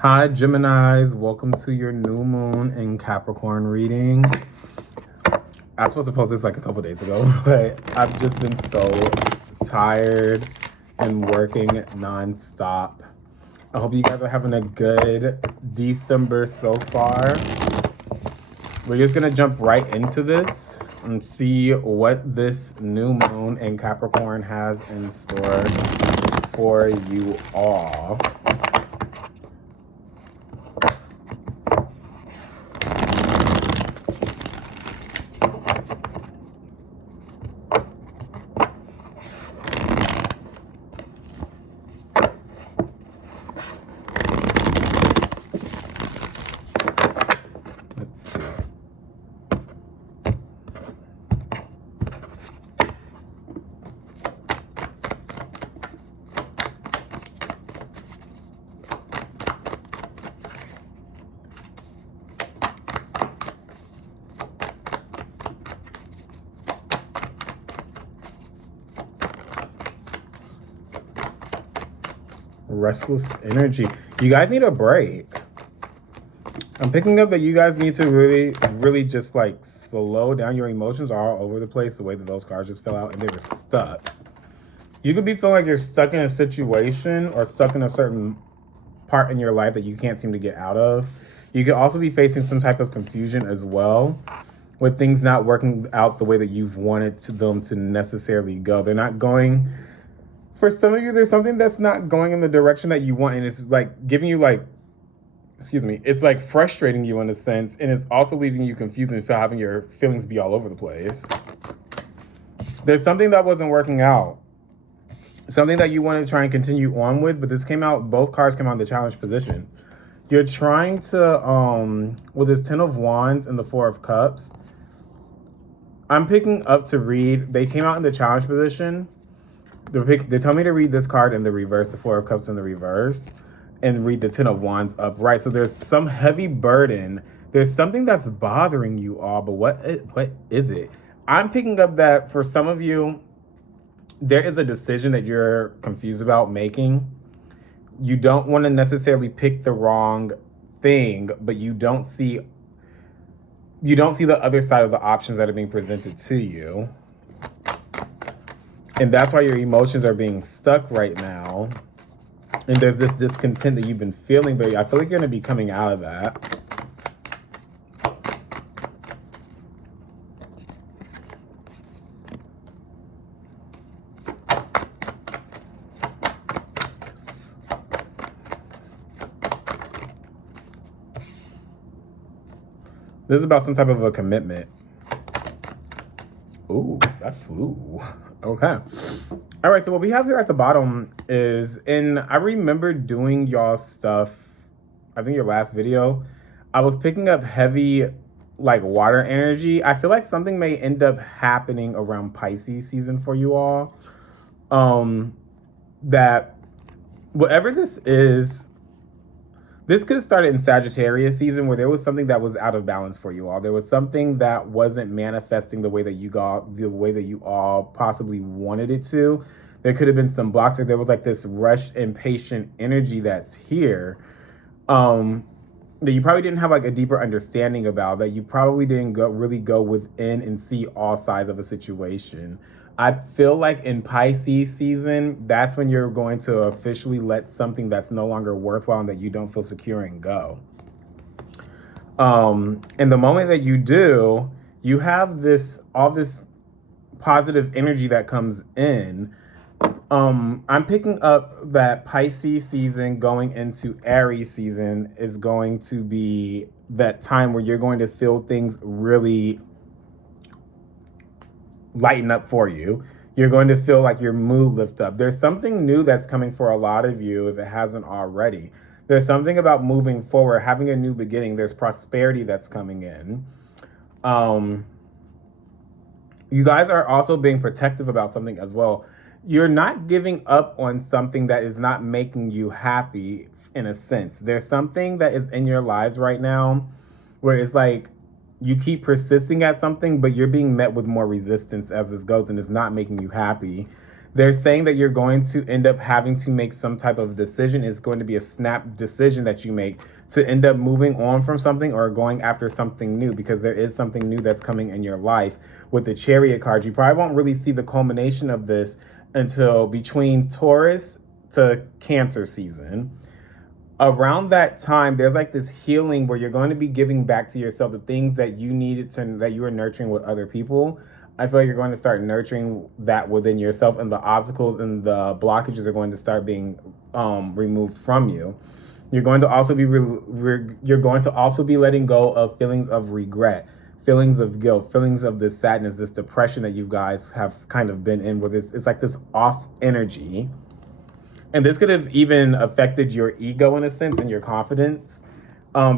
Hi, Geminis. Welcome to your new moon in Capricorn reading. I was supposed to post this like a couple days ago, but I've just been so tired and working nonstop. I hope you guys are having a good December so far. We're just going to jump right into this and see what this new moon in Capricorn has in store for you all. Let's see. Restless energy. You guys need a break. I'm picking up that you guys need to really just like slow down. Your emotions are all over the place the way that those cards just fell out and they were stuck. You could be feeling like you're stuck in a situation or stuck in a certain part in your life that you can't seem to get out of. You could also be facing some type of confusion as well with things not working out the way that you've wanted them to necessarily go. They're not going, for some of you, there's something that's not going in the direction that you want, and it's like giving you like, it's like frustrating you in a sense, and it's also leaving you confused and having your feelings be all over the place. There's something that wasn't working out. Something that you want to try and continue on with, but this came out, both cards came out in the challenge position. You're trying to, with this 10 of Wands and the 4 of Cups, I'm picking up to read, they came out in the challenge position. They tell me to read this card in the reverse, the 4 of Cups in the reverse, and read the 10 of Wands upright. So there's some heavy burden. There's something that's bothering you all, but what is it? I'm picking up that for some of you, there is a decision that you're confused about making. You don't want to necessarily pick the wrong thing, but you don't see the other side of the options that are being presented to you. And that's why your emotions are being stuck right now. And there's this discontent that you've been feeling, but I feel like you're going to be coming out of that. This is about some type of a commitment. Ooh, that flew. Okay. All right, so what we have here at the bottom is, and I remember doing y'all's stuff, I think your last video, I was picking up heavy, like, water energy. I feel like something may end up happening around Pisces season for you all. That whatever this is, this could have started in Sagittarius season where there was something that was out of balance for you all. There was something that wasn't manifesting the way that you all possibly wanted it to. There could have been some blocks, or there was like this rushed, impatient energy that's here that you probably didn't have like a deeper understanding about, that you probably didn't really go within and see all sides of a situation. I feel like in Pisces season, that's when you're going to officially let something that's no longer worthwhile and that you don't feel secure in go. And the moment that you do, you have all this positive energy that comes in. I'm picking up that Pisces season going into Aries season is going to be that time where you're going to feel things really lighten up for you. You're going to feel like your mood lift up. There's something new that's coming for a lot of you if it hasn't already. There's something about moving forward, having a new beginning. There's prosperity that's coming in. You guys are also being protective about something as well. You're not giving up on something that is not making you happy in a sense. There's something that is in your lives right now where it's like, you keep persisting at something, but you're being met with more resistance as this goes, and it's not making you happy. They're saying that you're going to end up having to make some type of decision. It's going to be a snap decision that you make to end up moving on from something or going after something new, because there is something new that's coming in your life. With the Chariot card, you probably won't really see the culmination of this until between Taurus to Cancer season. Around that time, there's like this healing where you're going to be giving back to yourself the things that you needed to, that you were nurturing with other people. I feel like you're going to start nurturing that within yourself, and the obstacles and the blockages are going to start being removed from you. You're going to also be letting go of feelings of regret, feelings of guilt, feelings of this sadness, this depression that you guys have kind of been in, where it's like this off energy. And this could have even affected your ego in a sense and your confidence,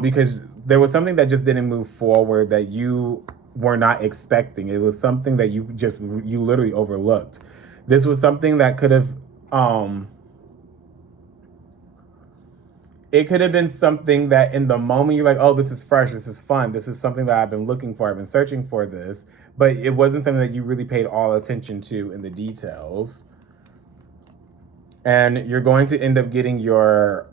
because there was something that just didn't move forward that you were not expecting. It was something that you literally overlooked. This was something that could have, it could have been something that in the moment you're like, oh, this is fresh, this is fun, this is something that I've been looking for, I've been searching for this, but it wasn't something that you really paid all attention to in the details. And you're going to end up getting your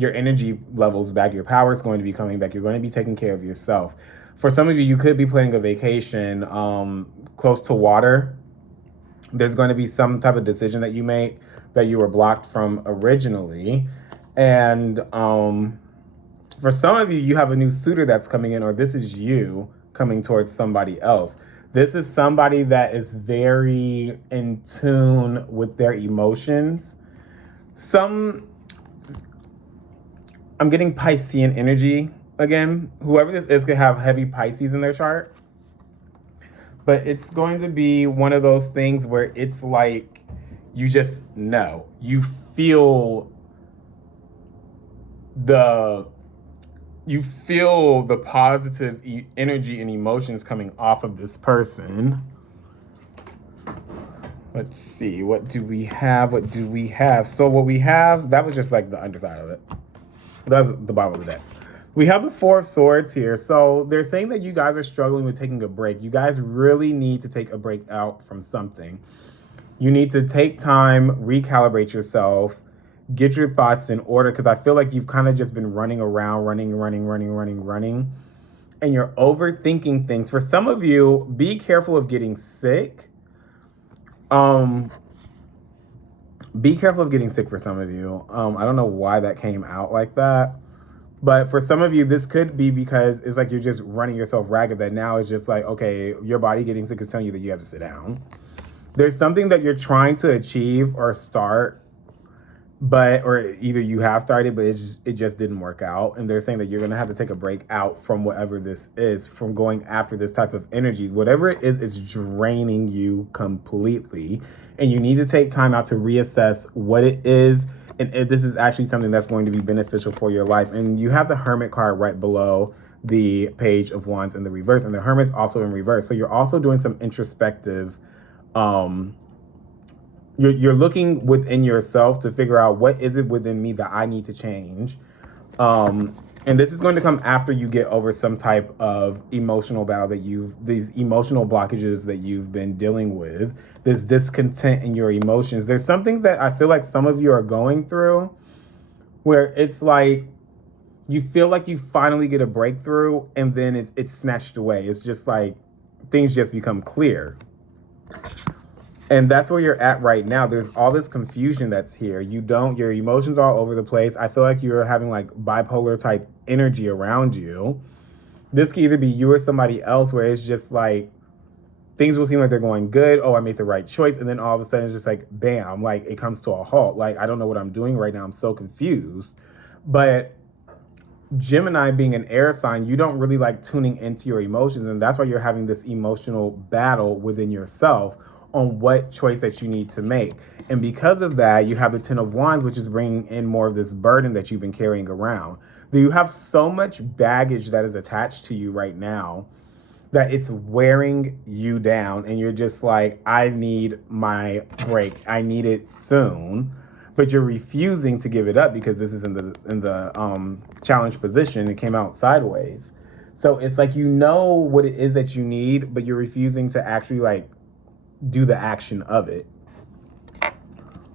energy levels back. Your power is going to be coming back. You're going to be taking care of yourself. For some of you, you could be planning a vacation close to water. There's going to be some type of decision that you make that you were blocked from originally. And for some of you, you have a new suitor that's coming in, or this is you coming towards somebody else. This is somebody that is very in tune with their emotions. I'm getting Piscean energy again. Whoever this is could have heavy Pisces in their chart. But it's going to be one of those things where it's like you just know. You feel the positive energy and emotions coming off of this person. Let's see, what do we have? So what we have, that was just like the underside of it. That's the bottom of the deck. We have the Four of Swords here. So they're saying that you guys are struggling with taking a break. You guys really need to take a break out from something. You need to take time, recalibrate yourself, get your thoughts in order, because I feel like you've kind of just been running around, running, and you're overthinking things. For some of you, be careful of getting sick. Be careful of getting sick for some of you. I don't know why that came out like that. But for some of you, this could be because it's like you're just running yourself ragged, that now it's just like, okay, your body getting sick is telling you that you have to sit down. There's something that you're trying to achieve or start, or either you have started, but it just didn't work out. And they're saying that you're going to have to take a break out from whatever this is, from going after this type of energy. Whatever it is, it's draining you completely. And you need to take time out to reassess what it is. And if this is actually something that's going to be beneficial for your life. And you have the Hermit card right below the Page of Wands in the reverse. And the Hermit's also in reverse. So you're also doing some introspective, you're looking within yourself to figure out what is it within me that I need to change. And this is going to come after you get over some type of emotional battle these emotional blockages that you've been dealing with, this discontent in your emotions. There's something that I feel like some of you are going through where it's like you feel like you finally get a breakthrough and then it's snatched away. It's just like things just become clear. And that's where you're at right now. There's all this confusion that's here. Your emotions are all over the place. I feel like you're having like bipolar type energy around you. This could either be you or somebody else, where it's just like things will seem like they're going good. Oh, I made the right choice. And then all of a sudden it's just like, bam, like it comes to a halt. Like, I don't know what I'm doing right now. I'm so confused. But Gemini being an air sign, you don't really like tuning into your emotions. And that's why you're having this emotional battle within yourself on what choice that you need to make. And because of that, you have the Ten of Wands, which is bringing in more of this burden that you've been carrying around. You have so much baggage that is attached to you right now that it's wearing you down. And you're just like, I need my break. I need it soon. But you're refusing to give it up because this is in the challenge position. It came out sideways. So it's like, you know what it is that you need, but you're refusing to actually like do the action of it.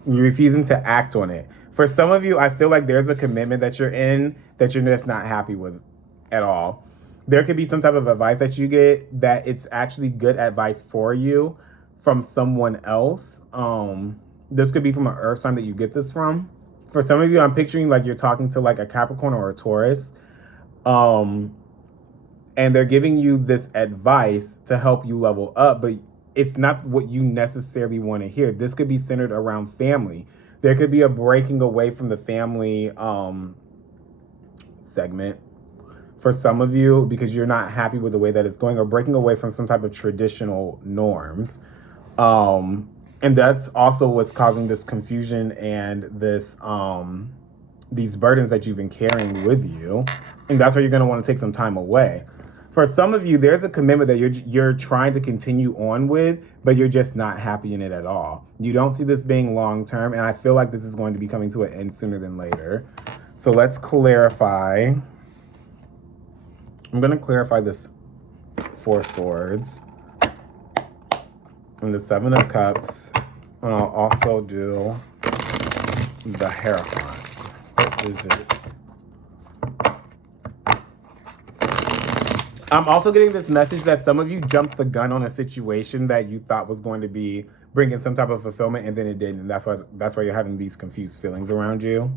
You're refusing to act on it. For some of you, I feel like there's a commitment that you're in that you're just not happy with at all. There could be some type of advice that you get that it's actually good advice for you from someone else. This could be from an earth sign that you get this from. For some of you, I'm picturing like you're talking to like a Capricorn or a Taurus. And they're giving you this advice to help you level up, but it's not what you necessarily want to hear. This could be centered around family. There could be a breaking away from the family segment for some of you because you're not happy with the way that it's going, or breaking away from some type of traditional norms. And that's also what's causing this confusion and this these burdens that you've been carrying with you. And that's why you're going to want to take some time away. For some of you, there's a commitment that you're trying to continue on with, but you're just not happy in it at all. You don't see this being long-term, and I feel like this is going to be coming to an end sooner than later. So let's clarify. I'm going to clarify this Four of Swords and the Seven of Cups, and I'll also do the Hierophant. What is it? I'm also getting this message that some of you jumped the gun on a situation that you thought was going to be bringing some type of fulfillment, and then it didn't. And that's why you're having these confused feelings around you.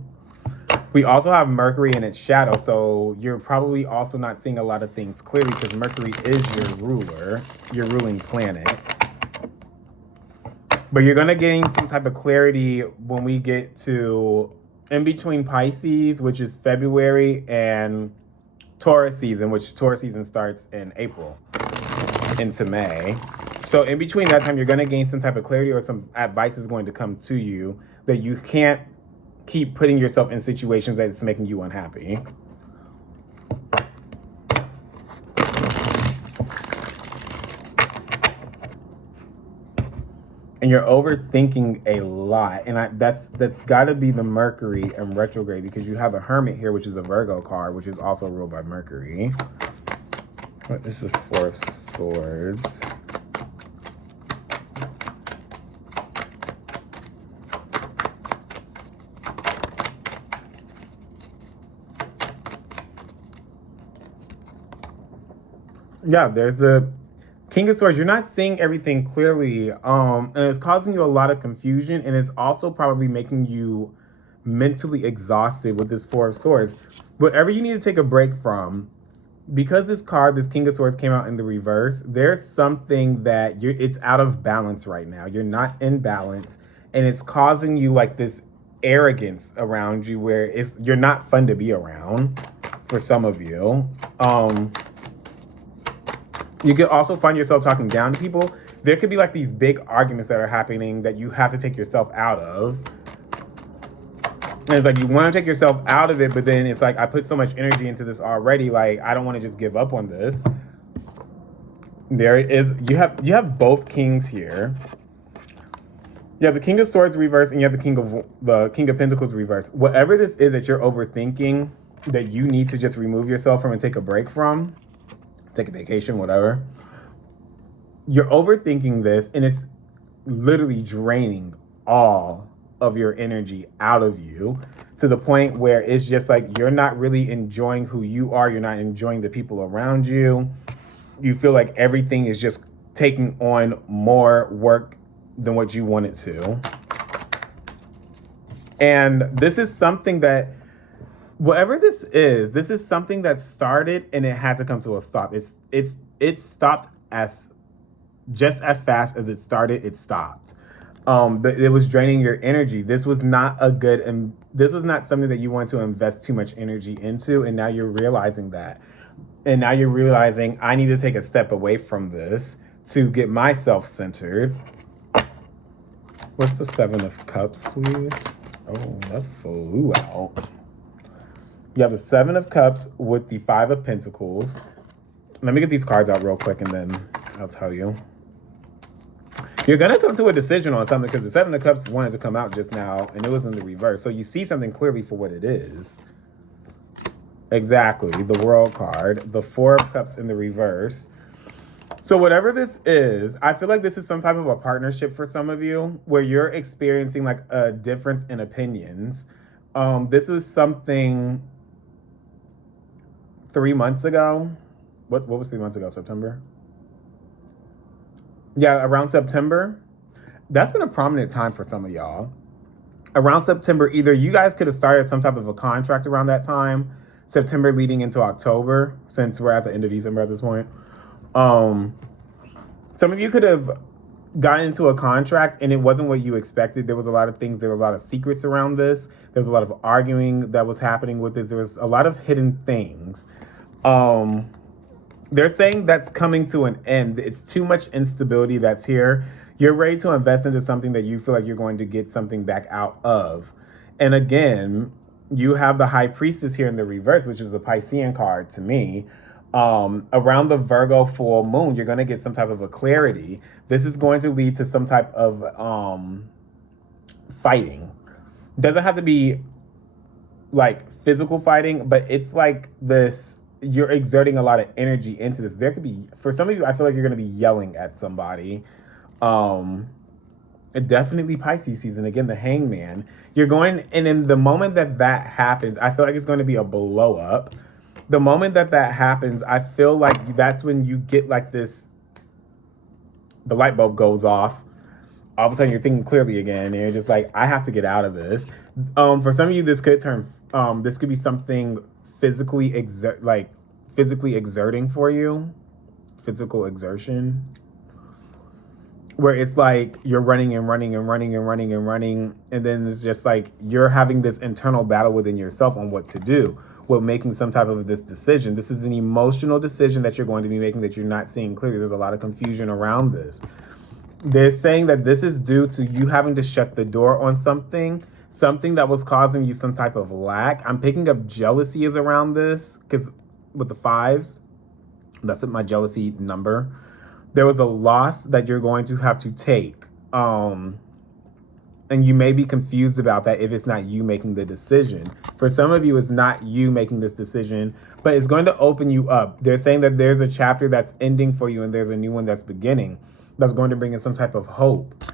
We also have Mercury in its shadow, so you're probably also not seeing a lot of things clearly because Mercury is your ruler, your ruling planet. But you're going to gain some type of clarity when we get to in between Pisces, which is February, and Taurus season, which Taurus season starts in April into May. So in between that time, you're going to gain some type of clarity, or some advice is going to come to you that you can't keep putting yourself in situations that it's making you unhappy. And you're overthinking a lot, and that's got to be the Mercury in retrograde, because you have a Hermit here, which is a Virgo card, which is also ruled by Mercury. What is this Four of Swords? Yeah, there's the King of Swords. You're not seeing everything clearly, and it's causing you a lot of confusion, and it's also probably making you mentally exhausted with this Four of Swords. Whatever you need to take a break from, because this card, this King of Swords, came out in the reverse, there's something that it's out of balance right now. You're not in balance, and it's causing you like this arrogance around you where you're not fun to be around for some of you. You could also find yourself talking down to people. There could be like these big arguments that are happening that you have to take yourself out of. And it's like you want to take yourself out of it, but then it's like, I put so much energy into this already. Like, I don't want to just give up on this. There is, you have both kings here. You have the King of Swords reverse, and you have the King of Pentacles reverse. Whatever this is that you're overthinking, that you need to just remove yourself from and take a break from, take a vacation, whatever. You're overthinking this, and it's literally draining all of your energy out of you to the point where it's just like you're not really enjoying who you are. You're not enjoying the people around you. You feel like everything is just taking on more work than what you want it to. And this is something that, whatever this is something that started and it had to come to a stop. It stopped just as fast as it started, it stopped. But it was draining your energy. This was not this was not something that you want to invest too much energy into, and now you're realizing that. And now you're realizing, I need to take a step away from this to get myself centered. What's the Seven of Cups, please? Oh, that flew out. You have the Seven of Cups with the Five of Pentacles. Let me get these cards out real quick, and then I'll tell you. You're going to come to a decision on something, because the Seven of Cups wanted to come out just now, and it was in the reverse. So you see something clearly for what it is. Exactly. The World card. The Four of Cups in the reverse. So whatever this is, I feel like this is some type of a partnership for some of you where you're experiencing like a difference in opinions. This was something 3 months ago. What was 3 months ago? September? Yeah, around September. That's been a prominent time for some of y'all. Around September, either you guys could have started some type of a contract around that time, September leading into October, since we're at the end of December at this point. Some of you could have gotten into a contract and it wasn't what you expected. There was a lot of things, there were a lot of secrets around this. There was a lot of arguing that was happening with this. There was a lot of hidden things. They're saying that's coming to an end. It's too much instability that's here. You're ready to invest into something that you feel like you're going to get something back out of. And again, you have the High Priestess here in the reverse, which is the Piscean card to me. Around the Virgo full moon, you're going to get some type of a clarity. This is going to lead to some type of fighting. Doesn't have to be like physical fighting, but it's like this. You're exerting a lot of energy into this. There could be, for some of you, I feel like you're going to be yelling at somebody. Definitely Pisces season. Again, the Hangman. You're going, and in the moment that that happens, I feel like it's going to be a blow up. The moment that that happens, I feel like that's when you get like this, the light bulb goes off. All of a sudden you're thinking clearly again, and you're just like, I have to get out of this. For some of you, this could turn, this could be something physically exerting for you, physical exertion, where it's like you're running and running and running and running and running, and then it's just like you're having this internal battle within yourself on what to do, with making some type of this decision. This is an emotional decision that you're going to be making that you're not seeing clearly. There's a lot of confusion around this. They're saying that this is due to you having to shut the door on something that was causing you some type of lack. I'm picking up jealousy is around this, because with the 5s, that's my jealousy number. There was a loss that you're going to have to take. And you may be confused about that if it's not you making the decision. For some of you, it's not you making this decision, but it's going to open you up. They're saying that there's a chapter that's ending for you and there's a new one that's beginning, that's going to bring in some type of hope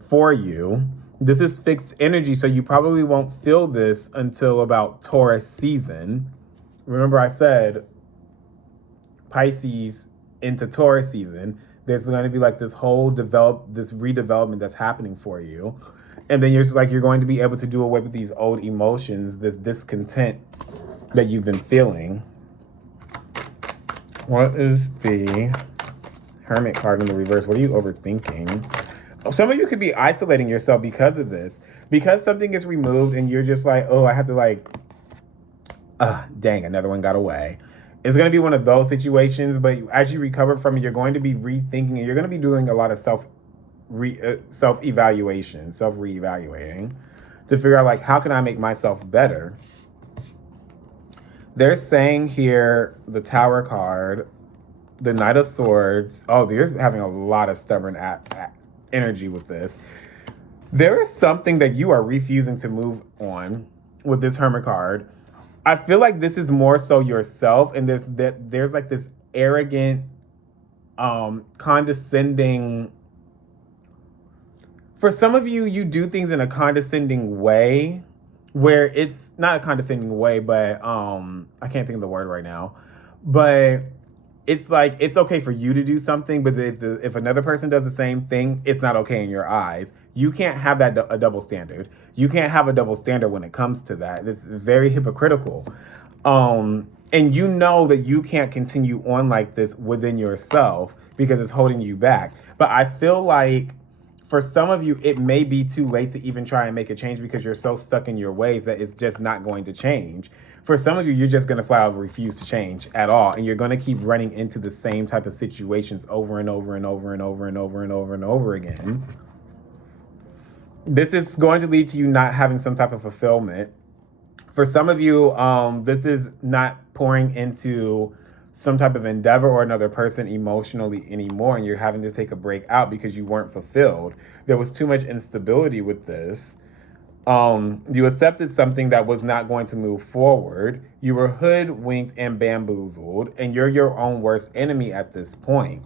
for you. This is fixed energy, so you probably won't feel this until about Taurus season. Remember I said Pisces into Taurus season. There's going to be like this whole redevelopment that's happening for you. And then you're just like, you're going to be able to do away with these old emotions, this discontent that you've been feeling. What is the Hermit card in the reverse? What are you overthinking? Some of you could be isolating yourself because of this. Because something is removed and you're just like, oh, I have to like, dang, another one got away. It's going to be one of those situations, but as you recover from it, you're going to be rethinking and you're going to be doing a lot of self-evaluation, self-reevaluating to figure out like, how can I make myself better? They're saying here, the Tower card, the Knight of Swords. Oh, they're having a lot of stubborn energy with this. There is something that you are refusing to move on with this Hermit card. I feel like this is more so yourself, and there's like this arrogant, condescending. For some of you, you do things in a condescending way, where it's not a condescending way, but I can't think of the word right now. But it's like, it's okay for you to do something, but if another person does the same thing, it's not okay in your eyes. You can't have that a double standard. You can't have a double standard when it comes to that. It's very hypocritical. And you know that you can't continue on like this within yourself because it's holding you back. But I feel like for some of you, it may be too late to even try and make a change because you're so stuck in your ways that it's just not going to change. For some of you, you're just going to flat out refuse to change at all. And you're going to keep running into the same type of situations over and over and over and over and over and over and over again. This is going to lead to you not having some type of fulfillment. For some of you, this is not pouring into some type of endeavor or another person emotionally anymore, and you're having to take a break out because you weren't fulfilled. There was too much instability with this. You accepted something that was not going to move forward. You were hoodwinked and bamboozled, and you're your own worst enemy at this point.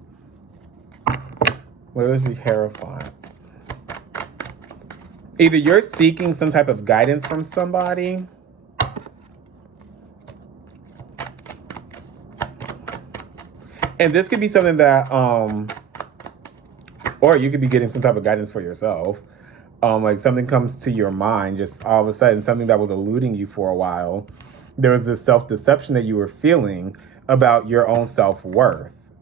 Where is the Hierophant? Either you're seeking some type of guidance from somebody, and this could be something that, or you could be getting some type of guidance for yourself. Like something comes to your mind, just all of a sudden, something that was eluding you for a while. There was this self-deception that you were feeling about your own self-worth.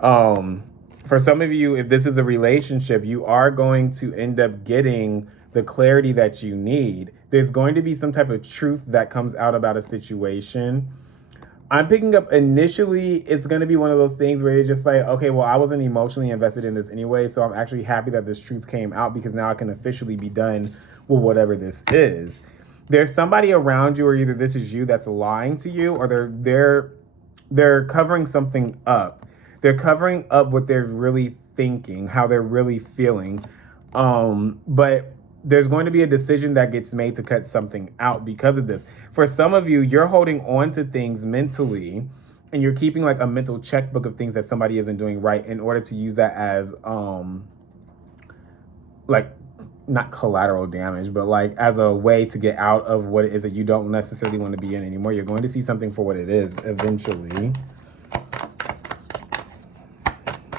For some of you, if this is a relationship, you are going to end up getting the clarity that you need. There's going to be some type of truth that comes out about a situation. I'm picking up initially, it's going to be one of those things where you're just like, okay, well, I wasn't emotionally invested in this anyway, so I'm actually happy that this truth came out because now I can officially be done with whatever this is. There's somebody around you, or either this is you that's lying to you, or they're covering something up. They're covering up what they're really thinking, how they're really feeling. But there's going to be a decision that gets made to cut something out because of this. For some of you, you're holding on to things mentally, and you're keeping like a mental checkbook of things that somebody isn't doing right in order to use that as like, not collateral damage, but like as a way to get out of what it is that you don't necessarily want to be in anymore. You're going to see something for what it is eventually.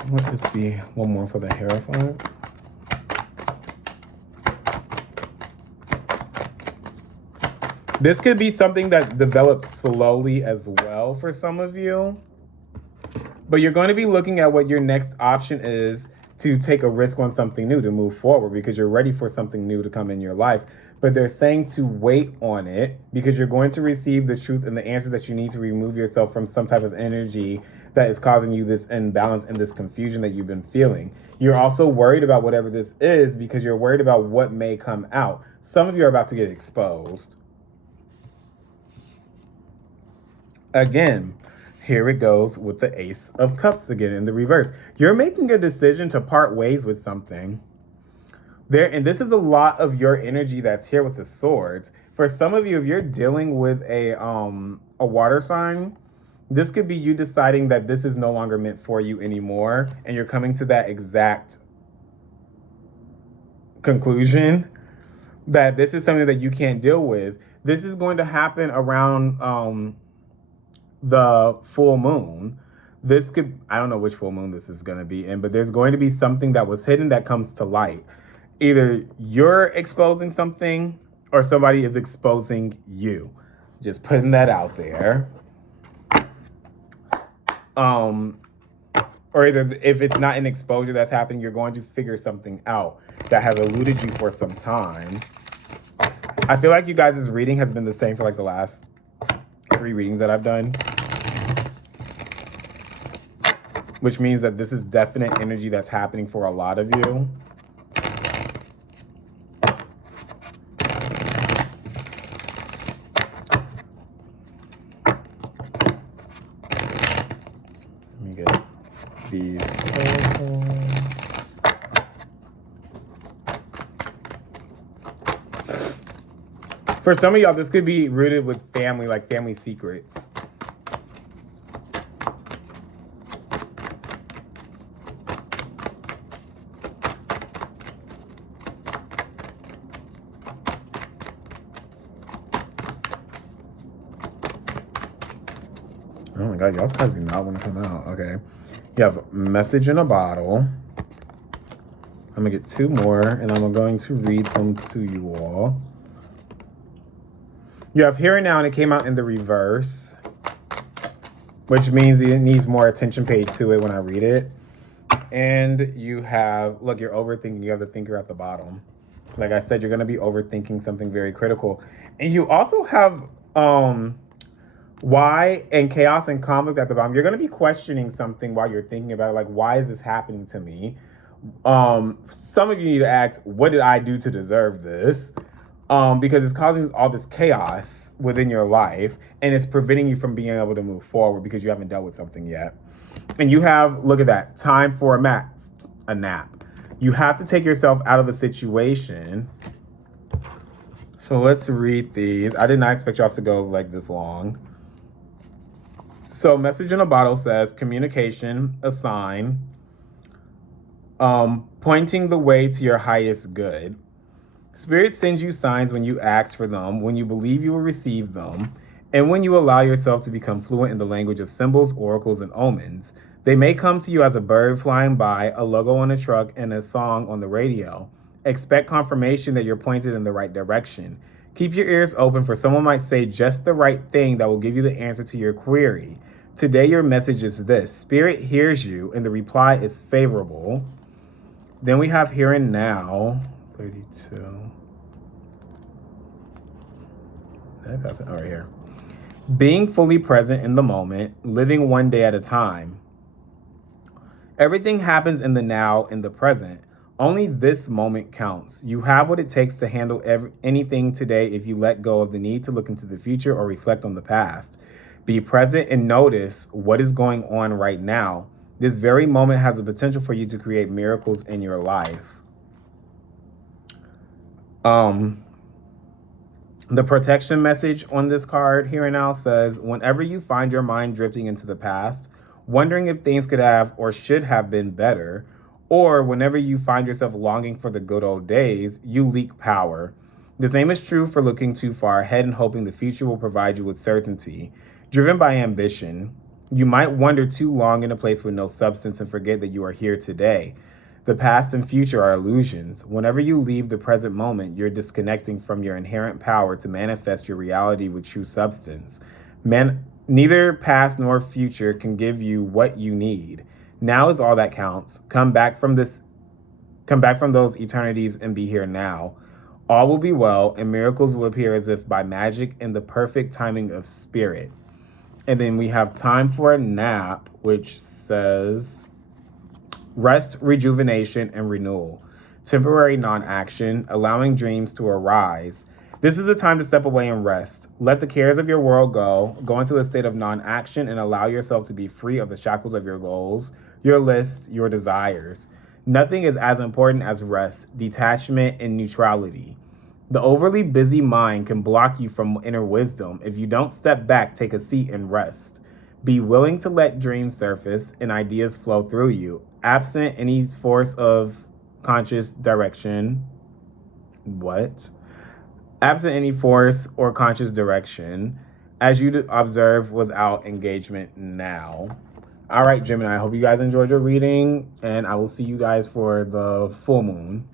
What is the one more for the Hierophant? This could be something that develops slowly as well for some of you. But you're going to be looking at what your next option is to take a risk on something new, to move forward, because you're ready for something new to come in your life. But they're saying to wait on it because you're going to receive the truth and the answer that you need to remove yourself from some type of energy that is causing you this imbalance and this confusion that you've been feeling. You're also worried about whatever this is because you're worried about what may come out. Some of you are about to get exposed. Again, here it goes with the Ace of Cups again in the reverse. You're making a decision to part ways with something. And this is a lot of your energy that's here with the Swords. For some of you, if you're dealing with a water sign, this could be you deciding that this is no longer meant for you anymore, and you're coming to that exact conclusion that this is something that you can't deal with. This is going to happen around the full moon. This could, I don't know which full moon this is going to be in, but there's going to be something that was hidden that comes to light. Either you're exposing something or somebody is exposing you. Just putting that out there. Or either if it's not an exposure that's happening, you're going to figure something out that has eluded you for some time. I feel like you guys' reading has been the same for like the last 3 readings that I've done. Which means that this is definite energy that's happening for a lot of you. Let me get these. For some of y'all, this could be rooted with family, like family secrets. Oh my God, y'all guys do not want to come out. Okay. You have Message in a Bottle. I'm going to get 2 more, and I'm going to read them to you all. You have Here and Now, and it came out in the reverse, which means it needs more attention paid to it when I read it. And you have, look, you're overthinking. You have the Thinker at the bottom. Like I said, you're going to be overthinking something very critical. And you also have why and chaos and conflict at the bottom. You're going to be questioning something while you're thinking about it. Like, why is this happening to me? Some of you need to ask, what did I do to deserve this? Because it's causing all this chaos within your life, and it's preventing you from being able to move forward because you haven't dealt with something yet. And you have, look at that, time for a nap. You have to take yourself out of a situation So let's read these. I did not expect y'all to go like this long. So message in a bottle says communication, a sign, pointing the way to your highest good. Spirit sends you signs when you ask for them, when you believe you will receive them, and when you allow yourself to become fluent in the language of symbols, oracles, and omens. They may come to you as a bird flying by, a logo on a truck, and a song on the radio. Expect confirmation that you're pointed in the right direction. Keep your ears open, for someone might say just the right thing that will give you the answer to your query. Today, your message is this: Spirit hears you, and the reply is favorable. Then we have here and now, 32. Did I pass it? Oh, right here. Being fully present in the moment, living one day at a time. Everything happens in the now, in the present. Only this moment counts. You have what it takes to handle anything today if you let go of the need to look into the future or reflect on the past. Be present and notice what is going on right now. This very moment has the potential for you to create miracles in your life. The protection message on this card here and now says, whenever you find your mind drifting into the past, wondering if things could have or should have been better, or whenever you find yourself longing for the good old days, you leak power. The same is true for looking too far ahead and hoping the future will provide you with certainty. Driven by ambition, you might wander too long in a place with no substance and forget that you are here today. The past and future are illusions. Whenever you leave the present moment, you're disconnecting from your inherent power to manifest your reality with true substance. Neither past nor future can give you what you need. Now is all that counts. Come back from those eternities and be here now. All will be well, and miracles will appear as if by magic in the perfect timing of spirit. And then we have time for a nap, which says rest, rejuvenation, and renewal. Temporary non-action, allowing dreams to arise. This is a time to step away and rest. Let the cares of your world go into a state of non-action, and allow yourself to be free of the shackles of your goals, your list, your desires. Nothing is as important as rest, detachment, and neutrality. The overly busy mind can block you from inner wisdom. If you don't step back, take a seat and rest. Be willing to let dreams surface and ideas flow through you, absent any force of conscious direction. Absent any force or conscious direction, as you observe without engagement now. All right, Gemini, I hope you guys enjoyed your reading, and I will see you guys for the full moon.